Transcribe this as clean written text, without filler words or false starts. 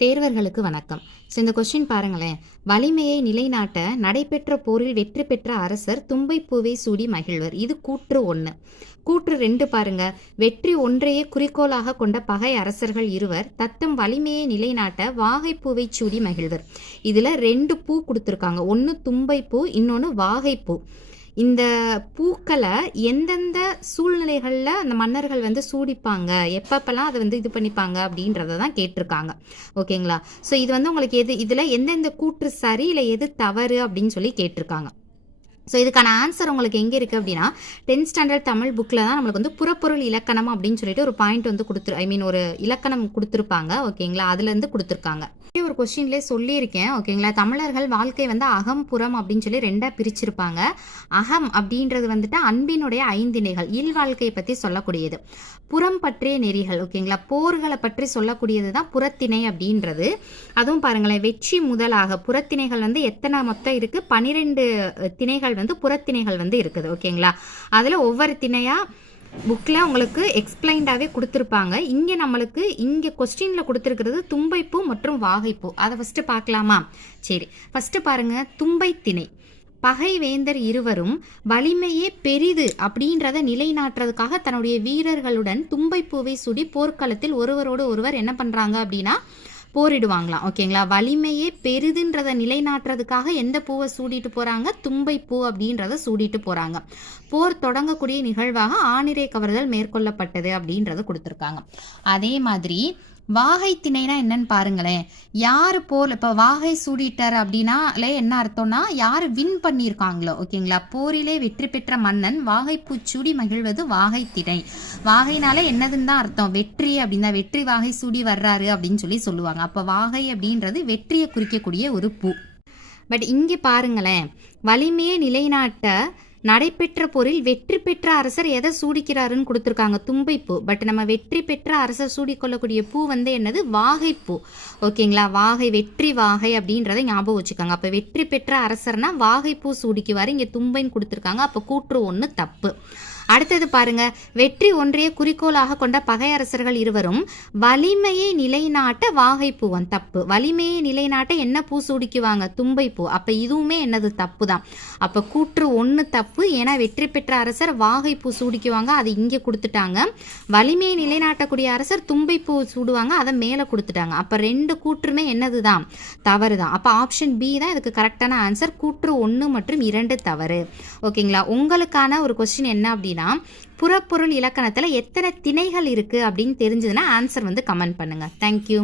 தேர்வர்களுக்கு வணக்கம். இந்த கொஸ்டின் பாருங்களேன். வலிமையை நிலைநாட்ட நடைபெற்ற போரில் வெற்றி பெற்ற அரசர் தும்பைப்பூவை சூடி மகிழ்வர். இது கூற்று 1. கூற்று 2 பாருங்க. வெற்றி ஒன்றையே குறிக்கோளாக கொண்ட பகை அரசர்கள் இருவர் தத்தம் வலிமையை நிலைநாட்ட வாகைப்பூவை சூடி மகிழ்வர். இதுல 2 பூ கொடுத்துருக்காங்க. ஒன்று தும்பைப்பூ, இன்னொன்று வாகைப்பூ. இந்த பூக்களை எந்தெந்த சூழ்நிலைகளில் அந்த மன்னர்கள் சூடிப்பாங்க, எப்பப்பெல்லாம் அதை இது பண்ணிப்பாங்க அப்படின்றத தான் கேட்டிருக்காங்க. ஓகேங்களா? ஸோ இது உங்களுக்கு இதில் எந்தெந்த கூற்று சரி இல்லை எது தவறு அப்படின்னு சொல்லி கேட்டிருக்காங்க. ஸோ இதுக்கான ஆன்சர் உங்களுக்கு எங்கே இருக்குது அப்படின்னா 10th ஸ்டாண்டர்ட் தமிழ் புக்கில் தான் நம்மளுக்கு புறப்பொருள் இலக்கணம் அப்படின்னு சொல்லிட்டு ஒரு பாயிண்ட் ஒரு இலக்கணம் கொடுத்துருப்பாங்க. ஓகேங்களா? அதுலேருந்து கொடுத்துருக்காங்க. ஒரு கொஸ்டின்லேயே சொல்லியிருக்கேன். ஓகேங்களா? தமிழர்கள் வாழ்க்கை அகம் புறம் அப்படின்னு சொல்லி 2ஆக பிரிச்சிருப்பாங்க. அகம் அப்படின்றது அன்பினுடைய 5 இணைகள், இல் வாழ்க்கையை பற்றி சொல்லக்கூடியது. புறம் பற்றிய நெறிகள், ஓகேங்களா, போர்களை பற்றி சொல்லக்கூடியது தான் புறத்திணை அப்படின்றது. அதுவும் பாருங்களேன், வெற்றி முதலாக புறத்திணைகள் எத்தனை மொத்தம் இருக்கு? 12 திணைகள் புறத்திணைகள் இருக்குது. ஓகேங்களா? அதில் ஒவ்வொரு திணையாக புக்கில் உங்களுக்கு எக்ஸ்பிளைன்டாகவே கொடுத்துருப்பாங்க. இங்கே கொஸ்டினில் கொடுத்துருக்கிறது தும்பைப்பூ மற்றும் வாகைப்பூ. அதை ஃபஸ்ட்டு பார்க்கலாமா? சரி, ஃபஸ்ட்டு பாருங்கள். தும்பை திணை. பகை வேந்தர் இருவரும் வலிமையே பெரிது அப்படின்றத நிலைநாட்டுறதுக்காக தன்னுடைய வீரர்களுடன் தும்பைப்பூவை சுடி போர்க்களத்தில் ஒருவரோடு ஒருவர் என்ன பண்ணுறாங்க அப்படின்னா போரிடுவாங்களாம். ஓகேங்களா? வலிமையே பெரிதுன்றதை நிலைநாட்டுறதுக்காக எந்த பூவை சூடிட்டு போகிறாங்க? தும்பைப்பூ அப்படின்றத சூடிட்டு போகிறாங்க. போர் தொடங்கக்கூடிய நிகழ்வாக ஆணிரை கவர்தல் மேற்கொள்ளப்பட்டது அப்படின்றத கொடுத்துருக்காங்க. அதே மாதிரி வாகை திணைனா என்னன்னு பாருங்களேன். யார் போர் இப்போ வாகை சூடிட்டார் அப்படின்னாலே என்ன அர்த்தம்னா யார் வின் பண்ணியிருக்காங்களோ, ஓகேங்களா, போரிலே வெற்றி பெற்ற மன்னன் வாகைப்பூ சூடி மகிழ்வது வாகை திணை. வாகைனால என்னதுன்னு தான் அர்த்தம், வெற்றி அப்படின்னா வெற்றி வாகை சூடி வர்றாரு அப்படின்னு சொல்லி சொல்லுவாங்க. அப்போ வாகை அப்படின்றது வெற்றியை குறிக்கக்கூடிய ஒரு பூ. பட் இங்கே பாருங்களேன், வலிமையை நிலைநாட்ட நடைபெற்ற போரில் வெற்றி பெற்ற அரசர் எதை சூடிக்கிறாருன்னு கொடுத்துருக்காங்க? தும்பைப்பூ. பட் நம்ம வெற்றி பெற்ற அரசர் சூடிக்கொள்ளக்கூடிய பூ என்னது? வாகைப்பூ. ஓகேங்களா? வாகை, வெற்றி வாகை அப்படின்றத ஞாபகம் வச்சுக்கோங்க. அப்போ வெற்றி பெற்ற அரசர்னா வாகைப்பூ சூடிக்குவார். இங்கே தும்பைன்னு கொடுத்துருக்காங்க. அப்போ கூற்று 1 தப்பு. அடுத்தது பாருங்க. வெற்றி ஒன்றைய குறிக்கோளாக கொண்ட பகை அரசர்கள் இருவரும் வலிமையை நிலைநாட்ட வாகைப்பூவன். தப்பு. வலிமையை நிலைநாட்ட என்ன பூ சூடிக்குவாங்க? தும்பைப்பூ. அப்ப இதுவுமே என்னது? தப்பு தான். அப்ப கூற்று 1 தப்பு. ஏன்னா வெற்றி பெற்ற அரசர் வாகைப்பூ சூடிக்குவாங்க, அது இங்கே கொடுத்துட்டாங்க. வலிமையை நிலைநாட்டக்கூடிய அரசர் தும்பைப்பூ சூடுவாங்க, அதை மேலே கொடுத்துட்டாங்க. அப்ப 2 கூற்றுமே என்னது தான்? தவறு தான். அப்ப ஆப்ஷன் பி தான் இதுக்கு கரெக்டான ஆன்சர். கூற்று 1 மற்றும் 2 தவறு. ஓகேங்களா? உங்களுக்கான ஒரு கொஸ்டின் என்ன அப்படின்னா, புறப்பொருள் இலக்கணத்தில் எத்தனை திணைகள் இருக்குது அப்படின்னு தெரிஞ்சதுன்னா ஆன்சர் கமெண்ட் பண்ணுங்கள். தேங்க்யூ.